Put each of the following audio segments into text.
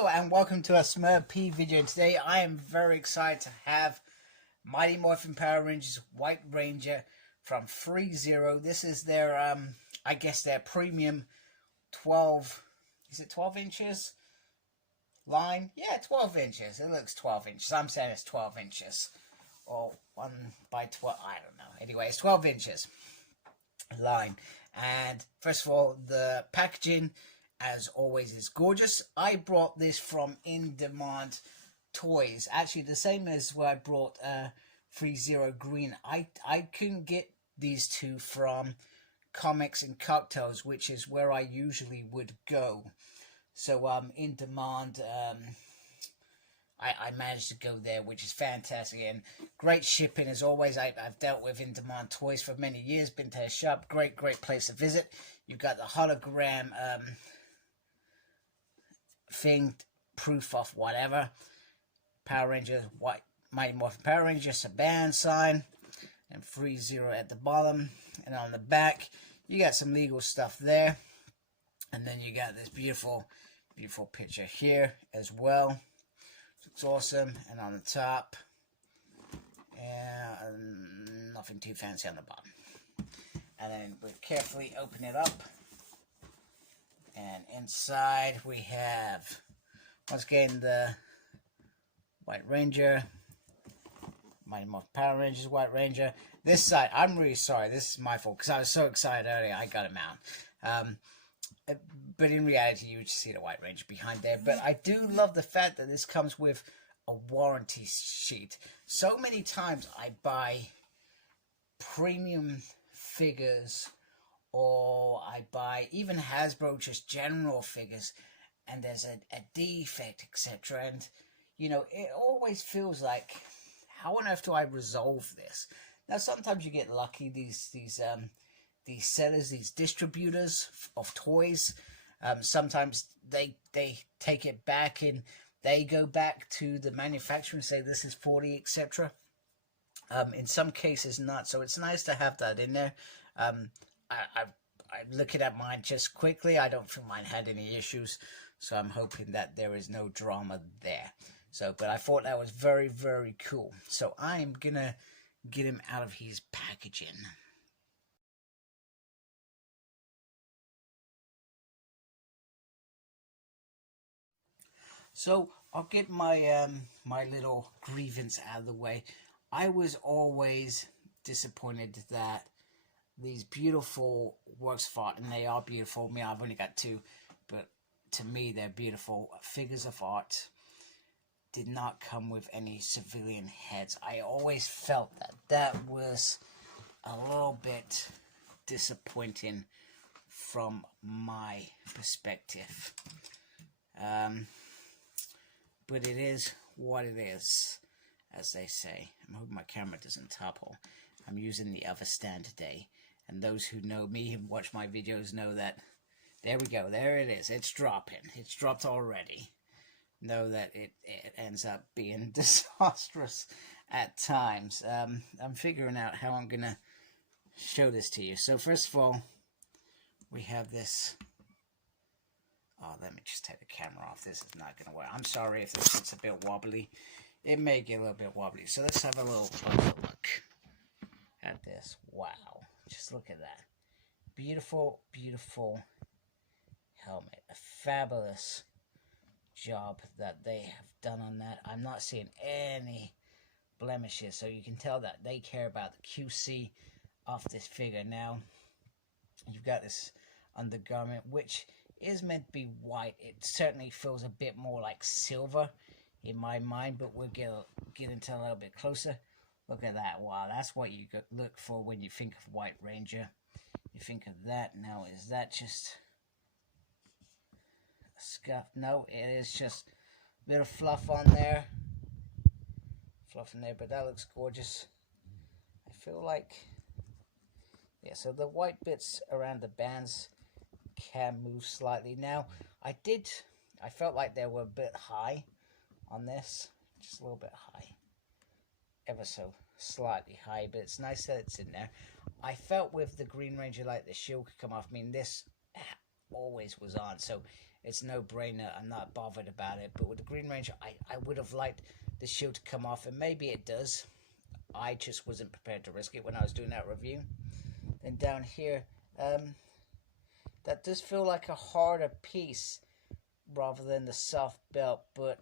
Hello and welcome to a Smurf P video. Today I am very excited to have Mighty Morphin Power Rangers White Ranger from ThreeZero. This is their I guess their premium 12, is it 12 inches line? Yeah, 12 inches. It looks 12 inches. I'm saying it's 12 inches. Or 1 by 12, I don't know. Anyway, it's 12 inches line. And first of all, the packaging, as always, is gorgeous. I brought this from In Demand Toys. Actually, the same as where I brought ThreeZero Green. I couldn't get these two from Comics and Cocktails, which is where I usually would go. So In Demand, I managed to go there, which is fantastic, and great shipping as always. I've dealt with In Demand Toys for many years, been to their shop, great place to visit. You've got the hologram thing, proof of whatever, Power Rangers, White Mighty Morphin Power Rangers, a band sign, and ThreeZero at the bottom, and on the back you got some legal stuff there, and then you got this beautiful picture here as well. Looks awesome. And on the top, and nothing too fancy on the bottom. And then we carefully open it up, and inside we have, once again, the White Ranger, Mighty Morphin Power Rangers White Ranger. This side, I'm really sorry, this is my fault, because I was so excited earlier I got him out. But in reality, you would see the White Ranger behind there. But I do love the fact that this comes with a warranty sheet. So many times I buy premium figures, or I buy even Hasbro just general figures, and there's a defect, etc. And you know, it always feels like, how on earth do I resolve this? Now sometimes you get lucky. These sellers, these distributors of toys, sometimes they take it back and they go back to the manufacturer and say this is 40, etc. In some cases not, so it's nice to have that in there. I'm looking at mine just quickly. I don't feel mine had any issues, so I'm hoping that there is no drama there. So, but I thought that was very cool. So I'm gonna get him out of his packaging. So I'll get my my little grievance out of the way. I was always disappointed that these beautiful works of art, and they are beautiful. I mean, I've only got two, but to me they're beautiful figures of art, did not come with any civilian heads. I always felt that was a little bit disappointing from my perspective. But it is what it is, as they say. I'm hoping my camera doesn't topple. I'm using the other stand today. And those who know me and watch my videos know that, there we go, there it is. It's dropping. It's dropped already. Know that it ends up being disastrous at times. I'm figuring out how I'm going to show this to you. So first of all, we have this. Oh, let me just take the camera off. This is not going to work. I'm sorry if this gets a bit wobbly. It may get a little bit wobbly. So let's have a little closer look at this. Wow. Just look at that. Beautiful helmet. A fabulous job that they have done on that. I'm not seeing any blemishes. So you can tell that they care about the QC of this figure. Now, you've got this undergarment, which is meant to be white. It certainly feels a bit more like silver in my mind, but we'll get into a little bit closer. Look at that. Wow, that's what you look for when you think of White Ranger. You think of that. Now, is that just a scuff? No, it is just a bit of fluff on there. Fluff in there, but that looks gorgeous. I feel like, yeah, so the white bits around the bands can move slightly. Now, I felt like they were a bit high on this, just a little bit high, ever so slightly high, but it's nice that it's in there. I felt with the Green Ranger, like the shield could come off. I mean, this always was on, so it's no brainer. I'm not bothered about it. But with the Green Ranger, I would have liked the shield to come off, and maybe it does. I just wasn't prepared to risk it when I was doing that review. Then down here, that does feel like a harder piece rather than the soft belt, but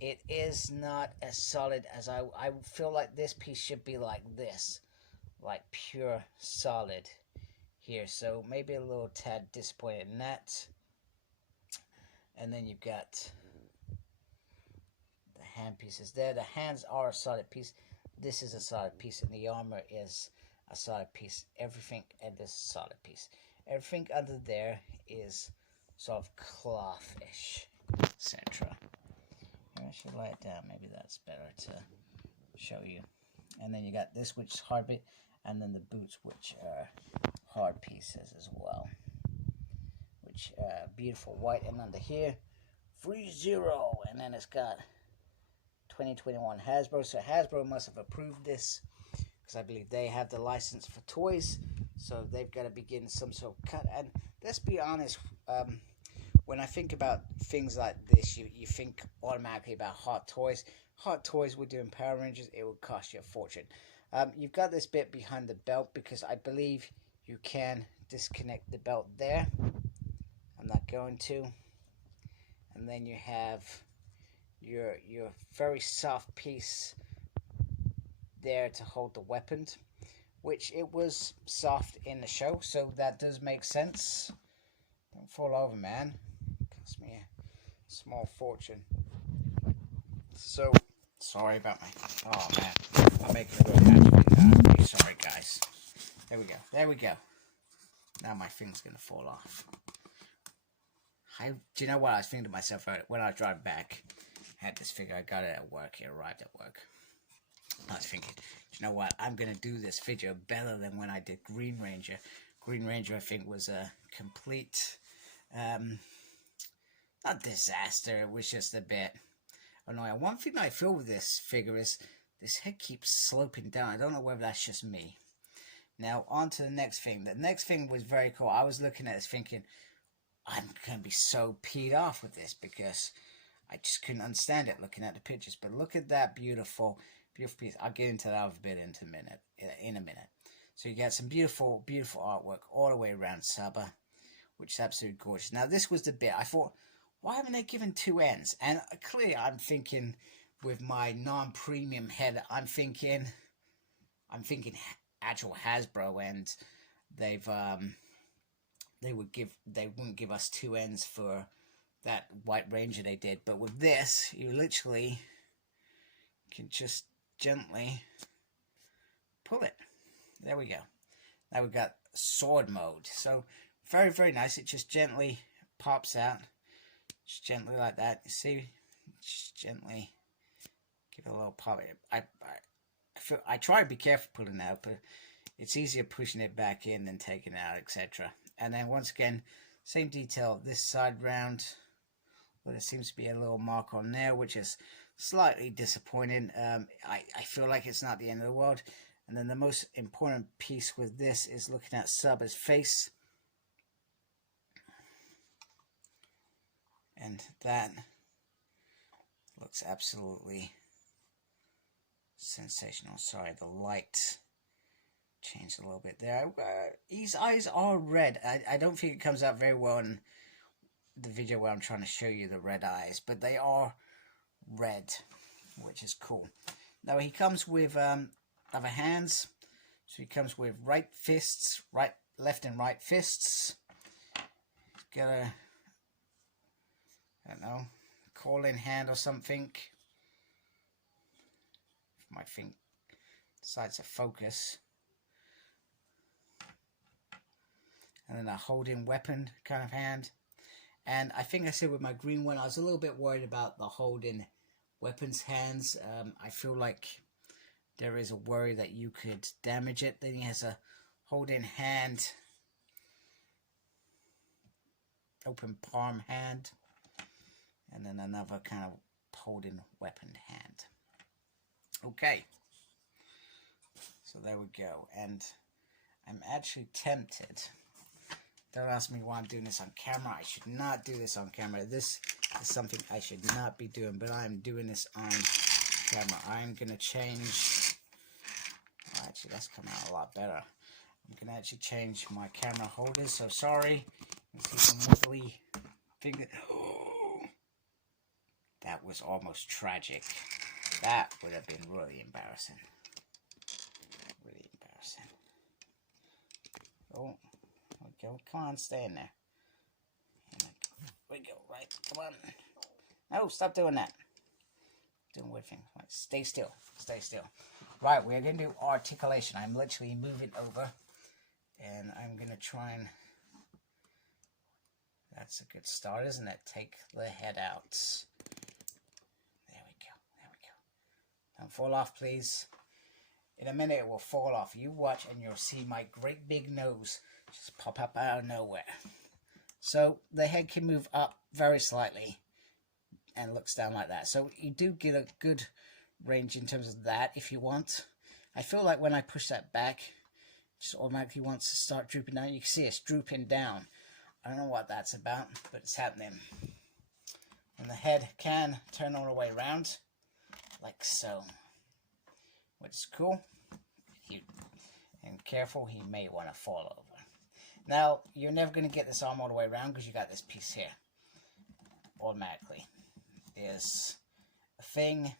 it is not as solid as I feel like this piece should be like this, like pure solid here. So maybe a little tad disappointed in that. And then you've got the hand pieces there. The hands are a solid piece. This is a solid piece, and the armor is a solid piece. Everything and this solid piece. Everything under there is sort of clothish, etc. I should lay it down. Maybe that's better to show you. And then you got this, which is hard bit, and then the boots, which are hard pieces as well. Which beautiful white, and under here, ThreeZero, and then it's got 2021 Hasbro. So Hasbro must have approved this because I believe they have the license for toys. So they've got to begin some sort of cut. And let's be honest, when I think about things like this, you think automatically about Hot Toys. Hot Toys would do in Power Rangers, it would cost you a fortune. You've got this bit behind the belt because I believe you can disconnect the belt there. I'm not going to. And then you have your very soft piece there to hold the weapons, which it was soft in the show, so that does make sense. Don't fall over, man. Cost me a small fortune. So, sorry about my... Oh, man. I'm making a real hatch video. I'm really sorry, guys. There we go. There we go. Now my thing's going to fall off. Do you know what? I was thinking to myself when I was driving back. I had this figure. I got it at work. It arrived at work. I was thinking, you know what? I'm going to do this video better than when I did Green Ranger. Green Ranger, I think, was a complete... not disaster. It was just a bit annoying. One thing I feel with this figure is this head keeps sloping down. I don't know whether that's just me. Now, on to the next thing. The next thing was very cool. I was looking at this thinking, I'm going to be so peed off with this because I just couldn't understand it looking at the pictures. But look at that beautiful, beautiful piece. I'll get into that a bit in a minute. So you got some beautiful, beautiful artwork all the way around Saba, which is absolutely gorgeous. Now, this was the bit I thought, why haven't they given two ends? And clearly, I'm thinking with my non-premium head, I'm thinking actual Hasbro, and they wouldn't give us two ends for that White Ranger they did. But with this, you literally can just gently pull it. There we go. Now we've got sword mode. So very, very nice. It just gently pops out. Just gently like that. You see? Just gently give it a little pop. I try to be careful pulling it out, but it's easier pushing it back in than taking it out, etc. And then once again, same detail this side round. Well, there seems to be a little mark on there, which is slightly disappointing. I feel like it's not the end of the world. And then the most important piece with this is looking at Saba's face. And that looks absolutely sensational. Sorry, the light changed a little bit there. His eyes are red. I don't think it comes out very well in the video where I'm trying to show you the red eyes, but they are red, which is cool. Now he comes with other hands. So he comes with right fists, left and right fists. He's got a, I don't know, call-in hand or something. If my thing decides to focus. And then a holding weapon kind of hand. And I think I said with my green one, I was a little bit worried about the holding weapons hands. I feel like there is a worry that you could damage it. Then he has a holding hand, open palm hand, and then another kind of holding weapon hand. Okay, so there we go. And I'm actually tempted. Don't ask me why I'm doing this on camera. I should not do this on camera. This is something I should not be doing, but I'm doing this on camera. I'm going to change... Oh, actually, that's coming out a lot better. I'm going to actually change my camera holders, so sorry. You see some wiggly finger... Oh, that was almost tragic. That would have been really embarrassing. Really embarrassing. Oh, there we go. Come on, stay in there. There we go. Right, come on. No, stop doing that. Doing weird things. Right, stay still. Stay still. Right, we're going to do articulation. I'm literally moving over. And I'm going to try and... That's a good start, isn't it? Take the head out. There we go. There we go. Don't fall off, please. In a minute, it will fall off. You watch and you'll see my great big nose just pop up out of nowhere. So the head can move up very slightly and looks down like that. So you do get a good range in terms of that if you want. I feel like when I push that back, it just automatically wants to start drooping down. You can see it's drooping down. I don't know what that's about, but it's happening. And the head can turn all the way around, like so. Which is cool. And careful, he may want to fall over. Now, you're never going to get this arm all the way around because you got this piece here. Automatically. There's a thing,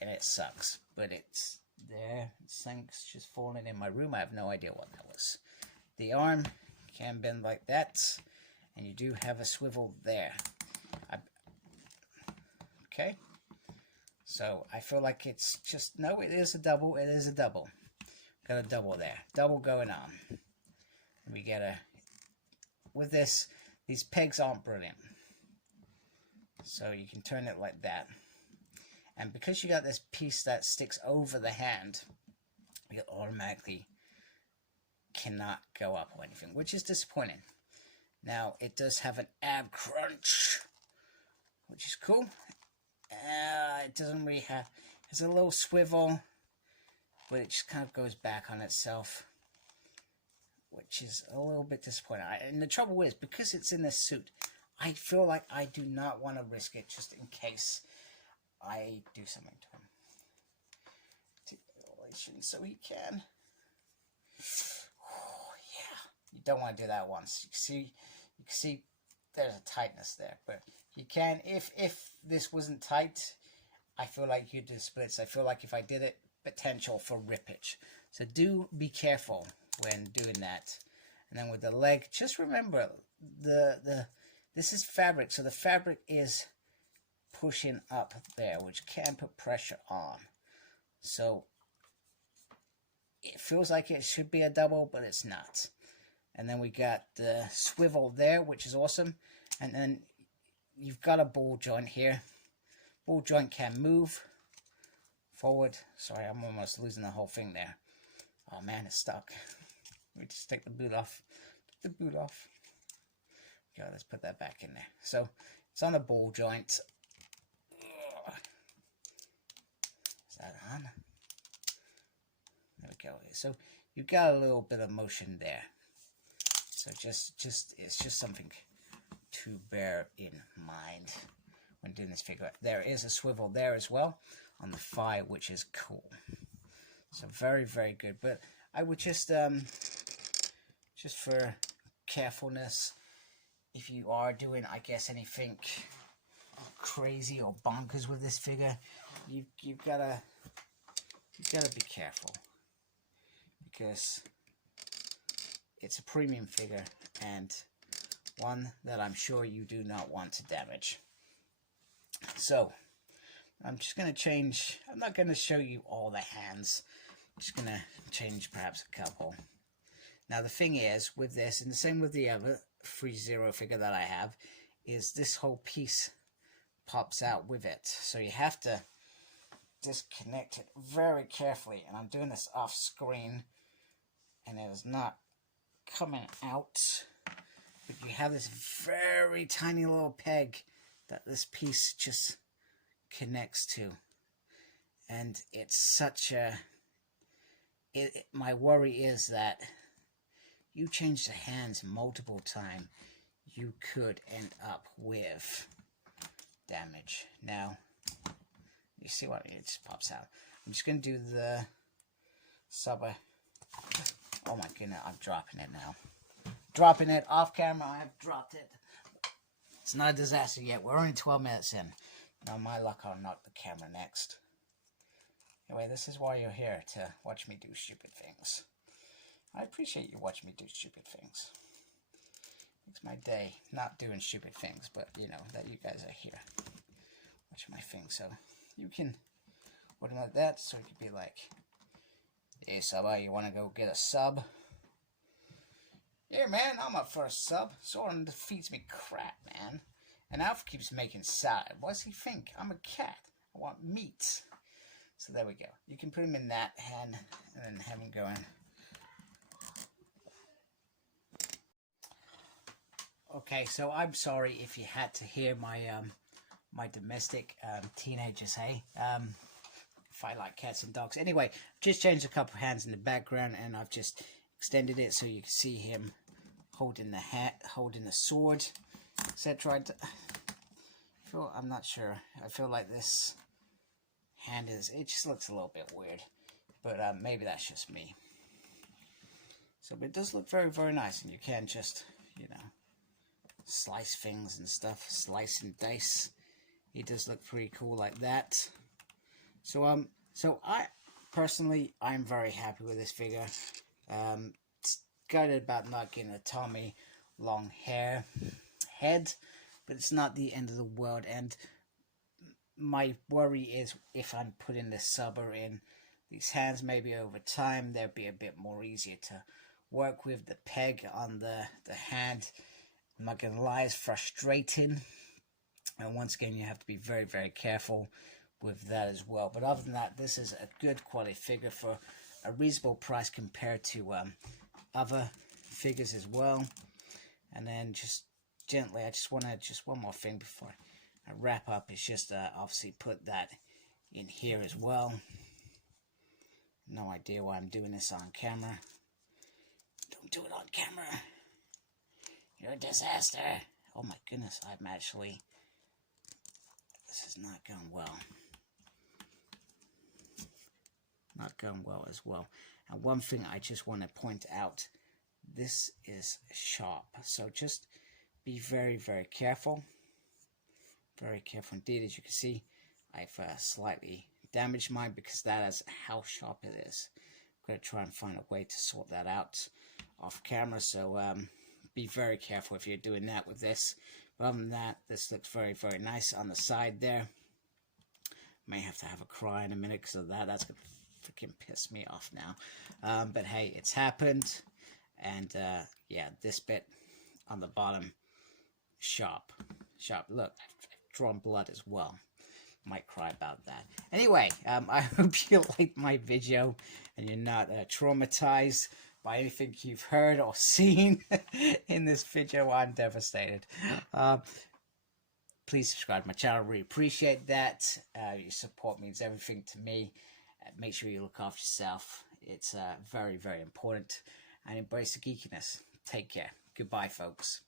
and it sucks. But it's there. This thing's just falling in my room. I have no idea what that was. The arm can bend like that, and you do have a swivel there. Okay. So I feel like it's just, no, it is a double. It is a double. Got a double there. Double going on. And we get a, with this, these pegs aren't brilliant. So you can turn it like that. And because you got this piece that sticks over the hand, it automatically cannot go up or anything, which is disappointing. Now, it does have an ab crunch, which is cool. It doesn't really have, it's a little swivel, but it just kind of goes back on itself, which is a little bit disappointing. And the trouble is, because it's in this suit, I feel like I do not want to risk it just in case I do something to him. Articulation, so he can. Oh, yeah. You don't want to do that once. You can see there's a tightness there, but you can, if this wasn't tight, I feel like you do splits. I feel like if I did it, potential for rippage. So do be careful when doing that. And then with the leg, just remember this is fabric, so the fabric is pushing up there, which can put pressure on. So it feels like it should be a double, but it's not. And then we got the swivel there, which is awesome. And then you've got a ball joint here. Ball joint can move forward. Sorry, I'm almost losing the whole thing there. Oh man, it's stuck. Let me just take the boot off. Take the boot off. Okay, let's put that back in there. So it's on the ball joint. Is that on? There we go. So you've got a little bit of motion there. So it's just something to bear in mind when doing this figure. There is a swivel there as well on the thigh, which is cool. So very, very good. But I would just for carefulness, if you are doing, I guess, anything crazy or bonkers with this figure, you've gotta be careful, because it's a premium figure and one that I'm sure you do not want to damage. So I'm just going to change. I'm not going to show you all the hands. I'm just going to change perhaps a couple. Now the thing is with this, and the same with the other ThreeZero figure that I have, is this whole piece pops out with it. So you have to disconnect it very carefully. And I'm doing this off screen and it is not coming out. But you have this very tiny little peg that this piece just connects to. And it's such a... my worry is that you change the hands multiple times, you could end up with damage. Now, you see what it just pops out. I'm just going to do the subber. Oh my goodness, I'm dropping it now. Dropping it off camera, I have dropped it. It's not a disaster yet. We're only 12 minutes in. Now, my luck, I'll knock the camera next. Anyway, this is why you're here, to watch me do stupid things. I appreciate you watching me do stupid things. Makes my day not doing stupid things, but you know, that you guys are here watching my thing. So you can put it like that, so it could be like, hey, subber, you want to go get a sub? Yeah, man, I'm up for a sub. Soren defeats me crap, man. And Alf keeps making salad. What does he think? I'm a cat. I want meat. So there we go. You can put him in that hand and then have him going. Okay, so I'm sorry if you had to hear my my domestic teenagers, hey? If I like cats and dogs. Anyway, just changed a couple of hands in the background, and I've just extended it so you can see him holding the hat, holding the sword, etc. I'm not sure. I feel like this hand it just looks a little bit weird, but maybe that's just me. So, but it does look very, very nice, and you can just, you know, slice things and stuff, slice and dice. It does look pretty cool like that. So I personally, I'm very happy with this figure. Gutted about not getting a Tommy long hair head, but it's not the end of the world. And my worry is if I'm putting the subber in these hands, maybe over time they'll be a bit more easier to work with. The peg on the hand, I'm not gonna lie, is frustrating. And once again, you have to be very, very careful with that as well. But other than that, this is a good quality figure for a reasonable price compared to other figures as well. And then just gently, I just want to, just one more thing before I wrap up, is just obviously put that in here as well. No idea why I'm doing this on camera. Don't do it on camera. You're a disaster. Oh my goodness, I'm actually, this is not going well. Not going well as well. And one thing I just want to point out, this is sharp, so just be very, very careful. Very careful indeed. As you can see, I've slightly damaged mine because that is how sharp it is. I'm going to try and find a way to sort that out off camera, so be very careful if you're doing that with this. But other than that, this looks very, very nice on the side there. May have to have a cry in a minute because of that. That's going to freaking piss me off now. But hey, it's happened. And yeah, this bit on the bottom, sharp. Look, I've drawn blood as well. Might cry about that. Anyway, I hope you liked my video and you're not traumatized by anything you've heard or seen in this video. I'm devastated. Please subscribe to my channel. Really appreciate that. Your support means everything to me. Make sure you look after yourself. It's very, very important. And embrace the geekiness. Take care. Goodbye, folks.